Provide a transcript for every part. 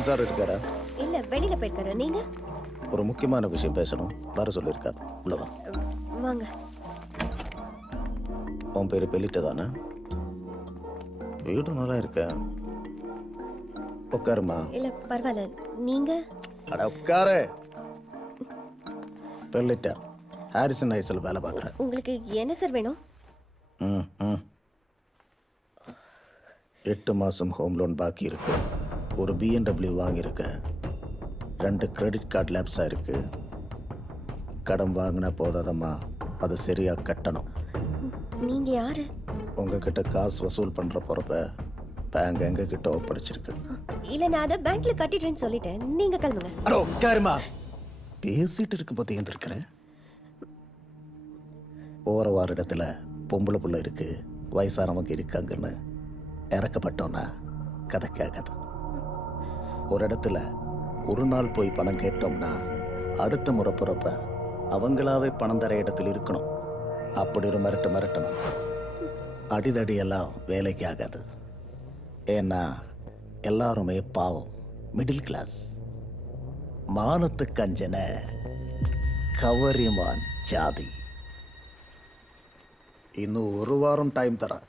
James sir இருக்காரா? இல்ல வெளியில போயிருக்காரு. நீங்க? ஒரு முக்கியமான விஷயம் பேசணும். வர சொல்லியிருக்கார். உள்ள வா. வாங்க. உன் பேர் பெலிட்ட தானே? வீடு நல்லா இருக்க? உட்காருமா. இல்ல பரவாயில்ல. நீங்க? அட உட்காரு. பெல்லிட்டா ஹாரிசன் ஹைட்ஸில் வேலை பார்க்குறேன் உங்களுக்கு என்ன சார் வேணும்? ம் ம். எட்டு மாதம் ஹோம் லோன் பாக்கி இருக்கு. ஒரு பிஎன்டபிள்யூ வாங்கியிருக்கேன். ரெண்டு கிரெடிட் கார்டு லேப்ஸாக இருக்கு கடன் வாங்கினா போதாதம்மா அதை சரியாக கட்டணும். நீங்க யாரு? உங்ககிட்ட காசு வசூல் பண்ணுற பொறுப்பை பேங்க் எங்ககிட்ட ஒப்படைச்சிருக்கு. இல்ல நான் அதை பேங்க்ல கட்டிடுறேன்னு சொல்லிட்டேன். நீங்க கிளம்புங்க. அடோ உட்காருமா. பேசிட்டு இருக்கும்போது எழுந்திருக்கிறேன் போகிற வார இடத்துல பொம்பளை புள்ள இருக்கு வயசானவங்க இருக்காங்கன்னு இறக்கப்பட்டோன்னா கதை கேட்காது ஒரு இடத்துல ஒரு நாள் போய் பணம் கேட்டோம்னா அடுத்த முறை பிறப்ப அவங்களாவே பணம் தர இடத்துல இருக்கணும். அப்படி ஒரு மிரட்டு மிரட்டணும். அடிதடியெல்லாம் வேலைக்கு ஆகாது. ஏன்னா எல்லாருமே பாவம். மிடில் கிளாஸ் மானத்து கஞ்சன கவரிமான் ஜாதி. இன்னும் ஒரு வாரம் டைம் தரேன்.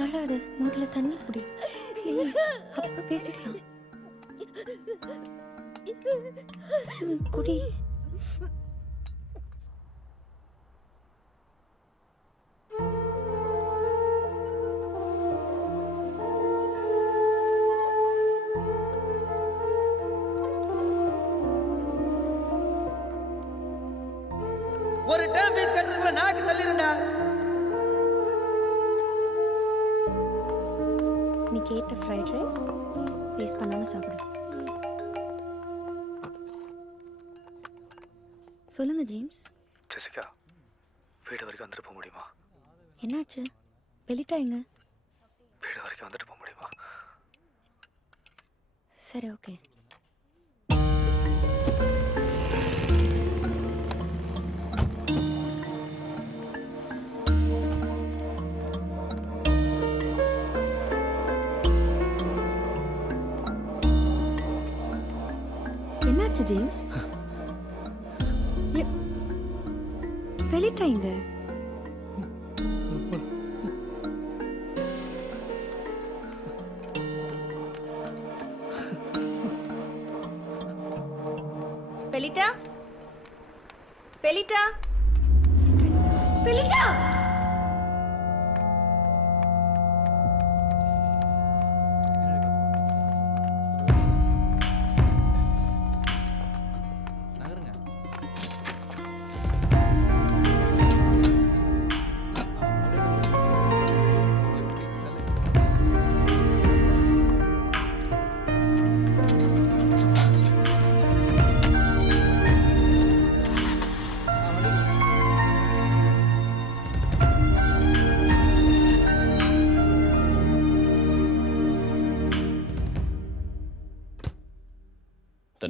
அழாத முதல்ல தண்ணி குடி. ப்ளீஸ் அப்புறம் பேசிக்கலாம். ம், குடி. நீ கேட்ட ஃப்ரைட் ரைஸ் வேஸ்ட் பண்ணாம சாப்பிடு. சொல்லுங்க ஜேம்ஸ். ஜெசிகா வீடு வரைக்கும் வந்துட்டு போக முடியுமா? என்னாச்சு? பெலிட்டா எங்க? வீடு வரைக்கும் வந்துட்டு போக முடியுமா? சரி ஓகே என்னாச்சு ஜேம்ஸ் எ-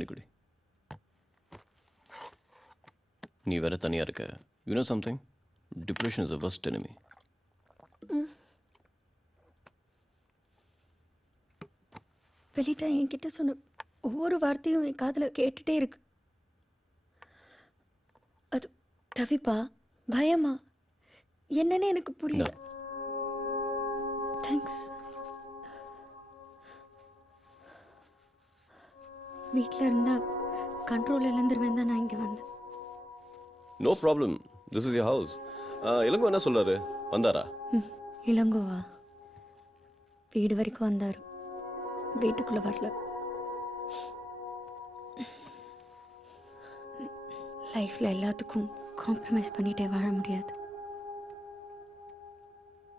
தண்ணி குடி நீ வேற தனியாக இருக்க. You know something depression is a first enemy. பெலிட்டா என்கிட்ட சொன்ன ஒவ்வொரு வார்த்தையும் என் காதில் கேட்டுட்டே இருக்கு. அது தவிப்பா? பயமா? என்னன்னு எனக்கு புரியல. தேங்க்ஸ் வீட்டில் இருந்தா கண்ட்ரோல் இழந்துருவேன் தான் நான் இங்கே வந்தேன். No problem this is your house Ilango என்ன சொல்றாரு? வந்தாரா? இளங்கோவா? வீடு வரைக்கும் வந்தார். வீட்டுக்குள்ளே வரல. லைஃப்பில் எல்லாத்துக்கும் காம்ப்ரமைஸ் பண்ணிட்டே வாழ முடியாது.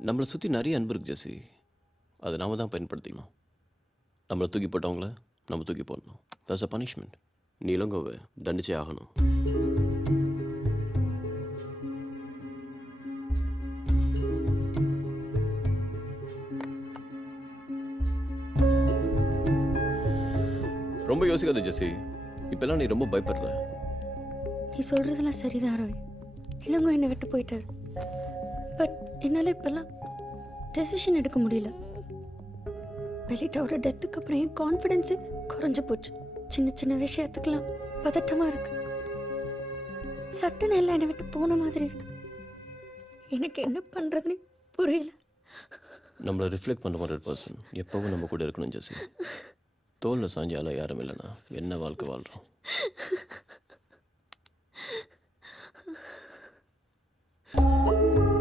நம்மளை சுற்றி நிறைய அன்பு இருக்கு ஜெசி அதை நாம தான் பயன்படுத்திக்கணும். நம்மளை தூக்கி போட்டவங்கள நம்ம தூக்கி போடணும். தட்ஸ் அ பனிஷ்மெண்ட் நீ இளங்கோவை தண்டிச்சே ஆகணும். ரொம்ப யோசிக்காத ஜெசி இப்பெல்லாம் நீ ரொம்ப பயப்படுற. நீ சொல்றதெல்லாம் சரிதான் ரோய். இளங்கோ என்னை விட்டு போயிட்டார். பட் என்னால் இப்பெல்லாம் டெசிஷன் எடுக்க முடியல. பெலிட்டாவோட டெத்துக்கு அப்புறம் என் கான்ஃபிடென்ஸு குறைஞ்சு போச்சு. சின்ன சின்ன விஷயத்துக்கெல்லாம் பதட்டமாக இருக்கு. சட்டுன்னு எல்லாம் என்னை விட்டு போன மாதிரி இருக்கு. எனக்கு என்ன பண்ணுறதுன்னு புரியல. நம்மளை ரிஃப்ளெக்ட் பண்ண மாதிரி பர்சன் எப்பவும் நம்ம கூட இருக்கணும் ஜெசி. தோலில் சாஞ்சால யாரும் இல்லைன்னா என்ன வாழ்க்கை வாழ்கிறோம்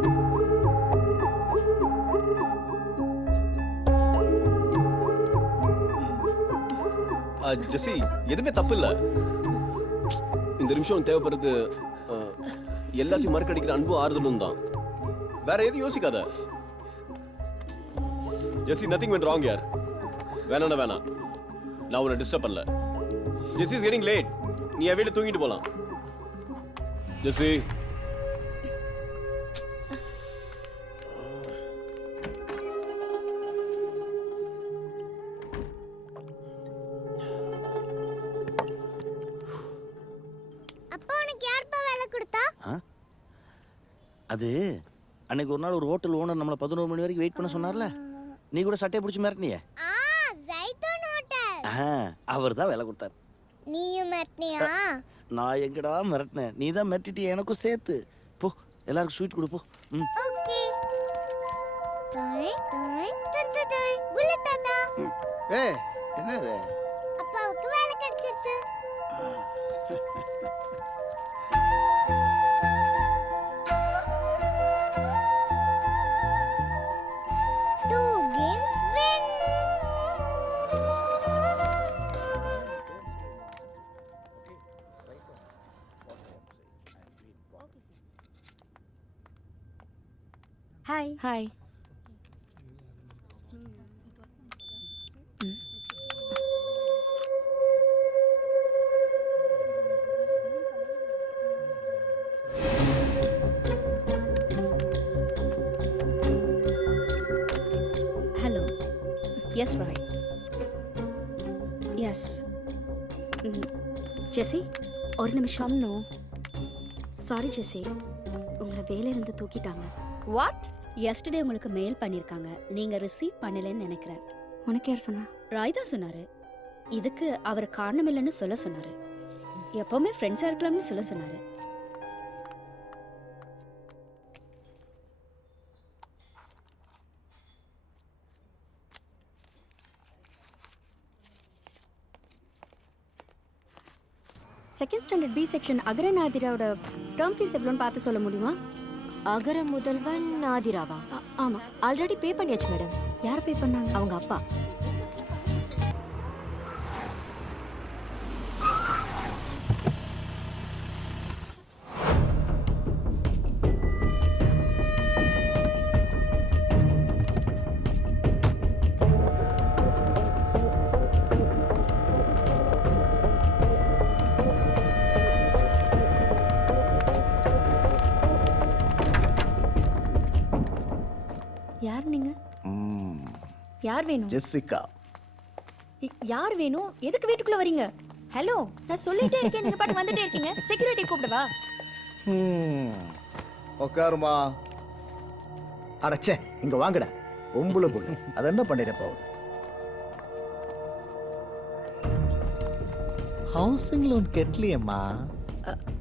ஜெசி எதுவுமே தப்பு இல்லை இந்த நிமிஷம் தேவைப்படுறது எல்லாத்தையும் மறக்கடிக்கிற அன்பு ஆறுதலும் தான். வேற எதுவும் யோசிக்காத. ஜெசி நத்திங் வென் ராங் யார் வேணாண்ணா வேணாம். நான் உன்னை டிஸ்டர்ப் பண்ணல. ஜெசி இஸ் கெட்டிங் லேட் நீ என் வீட்டில் தூங்கிட்டு போகலாம் ஜெசி அது அன்னைக்கு ஒரு நாள் ஒரு ஹோட்டல் ஓனர் நம்மளை பதினோரு மணி வரைக்கும் வெயிட் பண்ண சொன்னார்ல? நீ கூட சட்டையை பிடிச்சி மிரட்டினியே? ஆ ஜைத்தூன் ஹோட்டல் அவர் தான் வேலை கொடுத்தார். நீயும் மிரட்டினியா? நான் எங்கடா மிரட்டினேன்? நீ தான் மிரட்டிட்டிய எனக்கும் சேர்த்து. போ எல்லாருக்கும் ஸ்வீட் கொடு போ. ம். ஓகே. டாய் டாய் தத்து டாய் புல்லட் தாத்தா. ஏ என்னது? Hi hi hello yes Roy yes Jessie ஒரு நிமிஷம். நோ சாரி ஜெஸி உங்களை வேலையிலேருந்து தூக்கிட்டாங்க. வாட் எஸ்டர்டே உங்களுக்கு மெயில் பண்ணியிருக்காங்க நீங்கள் ரிசீவ் பண்ணலைன்னு நினைக்கிறேன். உனக்கு யார் சொன்னா? ராய் தான் சொன்னார். இதுக்கு அவர் காரணம் இல்லைன்னு சொல்ல சொன்னார். எப்போவுமே ஃப்ரெண்ட்ஸாக இருக்கலாம்னு சொல்ல சொன்னார். செகண்ட் ஸ்டாண்டர்ட் பி செக்ஷன் அகரநாதிராவோட டேர்ம் ஃபீஸ் எவ்வளோன்னு பார்த்து சொல்ல முடியுமா? அகர முதல்வன் ஆதிராவா? ஆமா. ஆல்ரெடி பே பண்ணியாச்சு மேடம் யார் பே பண்ணாங்க? அவங்க அப்பா. யார் வேணும் இ- யார் வேணும் எதுக்கு வீட்டுக்குள்ள வரீங்க? ஹலோ நான் சொல்லிட்டே இருக்கேன். நீங்க பாட்டு வந்துட்டே இருக்கீங்க. செக்யூரிட்டி கூப்பிடவா உட்காருமா அடச்சே இங்க வாங்கடா. பொம்பளை புள்ள அது என்ன பண்ணிட போகுது? ஹவுசிங் லோன் கெட்டலையம்மா.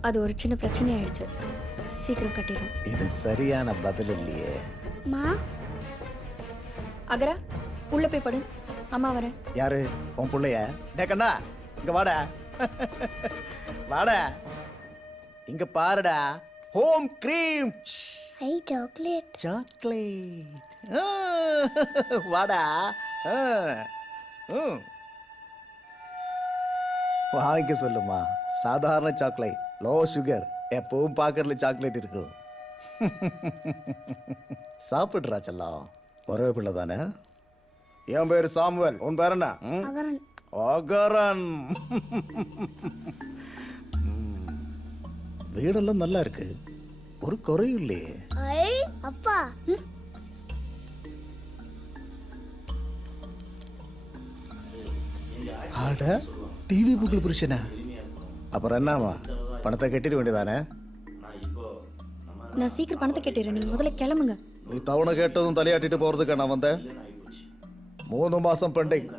அது ஒரு சின்ன பிரச்சனை ஆயிடுச்சு. சீக்கிரம் கட்டிடும் இது சரியான பதில் இல்லையே. மா? அகரா? உள்ள போய் படு. அம்மா வரேன். யாரு? உன் புள்ளைய? டே கண்ணா இங்க வாடா. வாடா. இங்க பாருடா. Home cream. ஐ சாக்லேட். சாக்லேட். வாடா. வாங்கிக்க சொல்லுமா. சாதாரண சாக்லேட். Low sugar. எப்பவும் பாக்கெட்ல சாக்லேட் இருக்கும். சாப்பிடுறா செல்லம். ஒரே பிள்ளை தானே? என் பேர் சாமுவேல். உன் பேர் என்ன? அகரன். வீடெல்லாம் நல்லா இருக்கு. ஒரு குறையும் இல்லையே. ஐ அப்பா. ஆட டிவி புக்கில் புருஷனா அப்புறம் என்னவா பணத்தை கட்டிட வேண்டியதானே? நான் சீக்கிரம் பணத்தை கேட்டுறேன் நீங்கள் முதல்ல கிளம்புங்க. நீ தவணை கேட்டதும் தலையாட்டிட்டு போறதுக்கு நான் வந்தேன்? மூணு மாசம் பெண்டிங்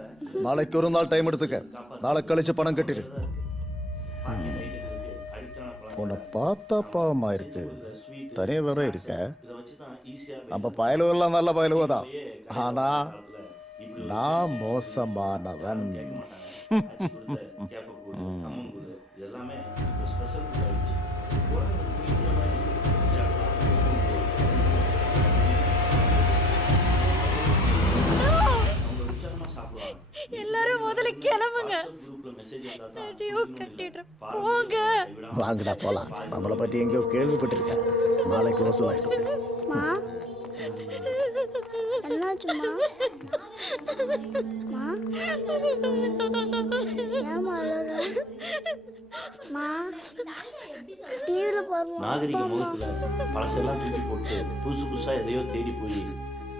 நாளைக்கு ஒரு நாள் டைம் எடுத்துக்க. நாளை கழிச்சு பணம் கட்டிடு உன்னை பார்த்தா பாவமா இருக்கு. தனியா வேற இருக்க. நம்ம பயலுவெல்லாம் நல்ல பயலுவ தான் ஆனா நான் மோசமானவன். எல்லாரும் முதல்ல கிளம்புங்க. போங்க. வாங்கடா போலாம். நம்மளை பத்தி எங்கேயோ கேள்விப்பட்டிருக்கேன். நாளைக்கு வசூலாயிடும். நாகரிக முகத்துல பழசெல்லாம் தூக்கி போட்டு புதுசு புதுசா எதையோ தேடி போய்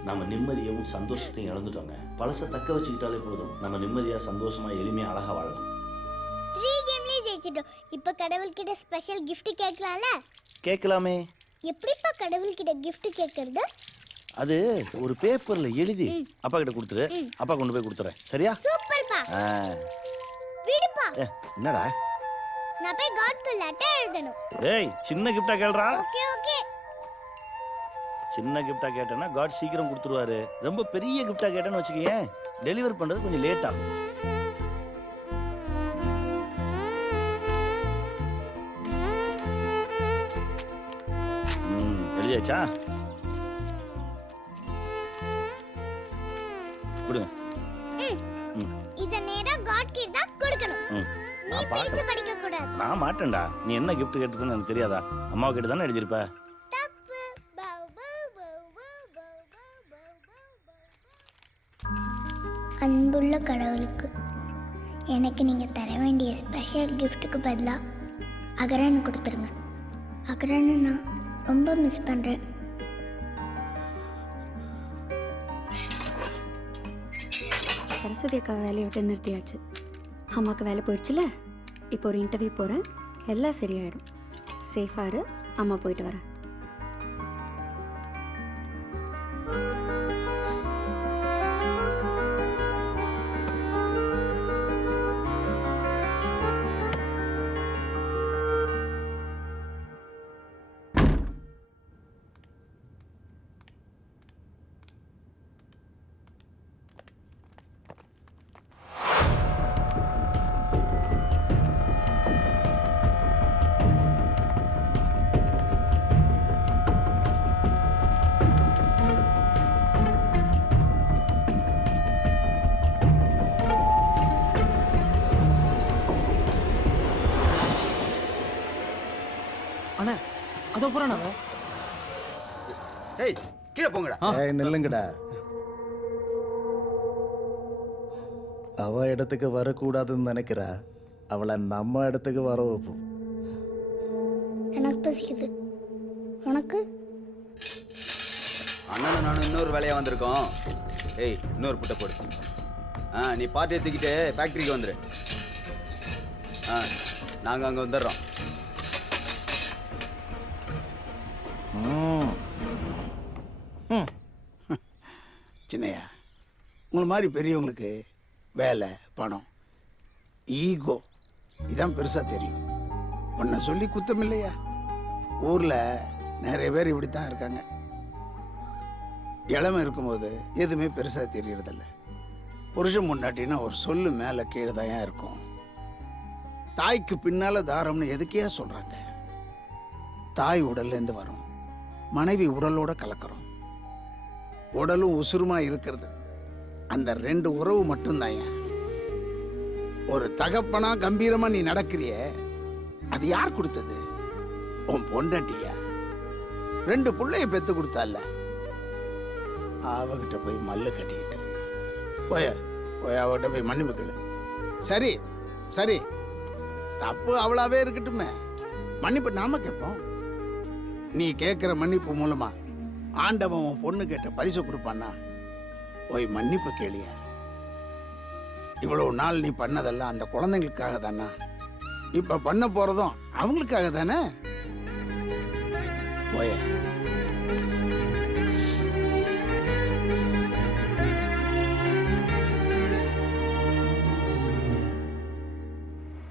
நம்ம நிம்மதியவும் சந்தோஷத்தையும் இழந்துட்டோங்க. பழசை தக்க வச்சுக்கிட்டாலே போதும். நம்ம நிம்மதியா சந்தோஷமா எளிமையா அழகா வாழலாம். த்ரீ கேம்லேயே ஜெயிச்சிட்டோம். இப்போ கடவுள்கிட்ட ஸ்பெஷல் gift கேட்கலாம்ல? கேட்கலாமே. எப்படிப்பா கடவுள்கிட்ட gift கேட்கறது? அது ஒரு பேப்பர்ல எழுதி அப்பா கிட்ட கொடுத்துரு. அப்பா கொண்டு போய் கொடுத்துறேன். சரியா? சூப்பர்ப்பா. ஆ. விடுப்பா. என்னடா? நான் போய் காட்க்கு லெட்டர் எழுதணும். டேய் சின்ன கிஃப்டா கேள்றா ஓகே ஓகே. சின்ன கிஃப்டா கேட்டேன்னா காட் சீக்கிரம் கொடுத்துருவாரு. ரொம்ப பெரிய கிஃப்டா கேட்டேன்னு வச்சுக்கேன் டெலிவரி பண்றது கொஞ்சம் லேட் ஆகும். எழுதியாச்சா கொடுங்க. இத நேரா காட் கிட்ட தான் கொடுக்கணும். ம். நீ நான் பிரிச்சு பார்க்கறேன் படிக்க கூடாது. நான் மாட்டேன்டா. நீ என்ன gift கேட்டிருப்பேன்னு எனக்கு தெரியாதா? அம்மாவை கிட்ட தானே எழுதியிருப்ப? அன்புள்ள கடவுளுக்கு. எனக்கு நீங்கள் தர வேண்டிய ஸ்பெஷல் கிஃப்ட்டுக்கு பதிலாக அகரன் கொடுத்துருங்க. அகரனை நான் ரொம்ப மிஸ் பண்ணுறேன் சரஸ்வதி அக்கா வேலையை விட்டு நிறுத்தியாச்சு. அம்மாவுக்கு வேலை போயிடுச்சுல? இப்போ ஒரு இன்டர்வியூ போகிறேன் எல்லாம் சரியாயிடும். சேஃபாக இரு. அம்மா போயிட்டு வரேன். அண்ணா அதோ போறானா ஏய் கீழே போங்கடா. ஏய் நில்லுங்கடா. அவ இடத்துக்கு வரக்கூடாதுன்னு நினைக்கிறா. அவளை நம்ம இடத்துக்கு வர வைப்போம். எனக்கு பசிக்குது. உனக்கு? அண்ணனும் நானும் இன்னொரு வேலையா வந்திருக்கோம். ஏய் இன்னொரு புட்டை போடு. ஆ நீ பார்ட்டியை தூக்கிட்டு ஃபேக்ட்ரிக்கு வந்துரு. ஆ நாங்கள் அங்கே வந்துடுறோம். சின்னையா உங்களை மாதிரி பெரியவங்களுக்கு வேலை பணம் ஈகோ இதான் பெருசாக தெரியும். உன்னை சொல்லி குத்தம் இல்லையா? ஊரில் நிறைய பேர் இப்படி தான் இருக்காங்க. இளமை இருக்கும்போது எதுவுமே பெருசாக தெரியறதில்ல. புருஷன் முன்னாட்டினா ஒரு சொல்லு மேலே கீழே தான் இருக்கும். தாய்க்கு பின்னால் தாரம்னு எதுக்கே சொல்கிறாங்க தாய் உடல்லேருந்து வரும். மனைவி உடலோட கலக்கிறோம். உடலும் உசுருமா இருக்கிறது. அந்த ரெண்டு உறவு மட்டும்தான் ஏன்? ஒரு தகப்பனா கம்பீரமா நீ நடக்கிறிய அது யார் கொடுத்தது? உன் பொண்டாட்டியா? ரெண்டு பிள்ளைய பெத்து கொடுத்தால அவகிட்ட போய் மல்லு கட்டிக்கிட்டு. போய போய் அவகிட்ட போய் மன்னிப்பு கேளு. சரி சரி. தப்பு அவளாவே இருக்கட்டுமே. மன்னிப்பு நாம கேட்போம். நீ கேட்குற மன்னிப்பு மூலமா ஆண்டவன் உன் பொண்ணு கேட்ட பரிசு கொடுப்பான்னா போய் மன்னிப்பு கேளியா? இவ்வளவு நாள் நீ பண்ணதெல்லாம் அந்த குழந்தைங்களுக்காக தானா? இப்ப பண்ண போறதும் அவங்களுக்காக தானே? போய.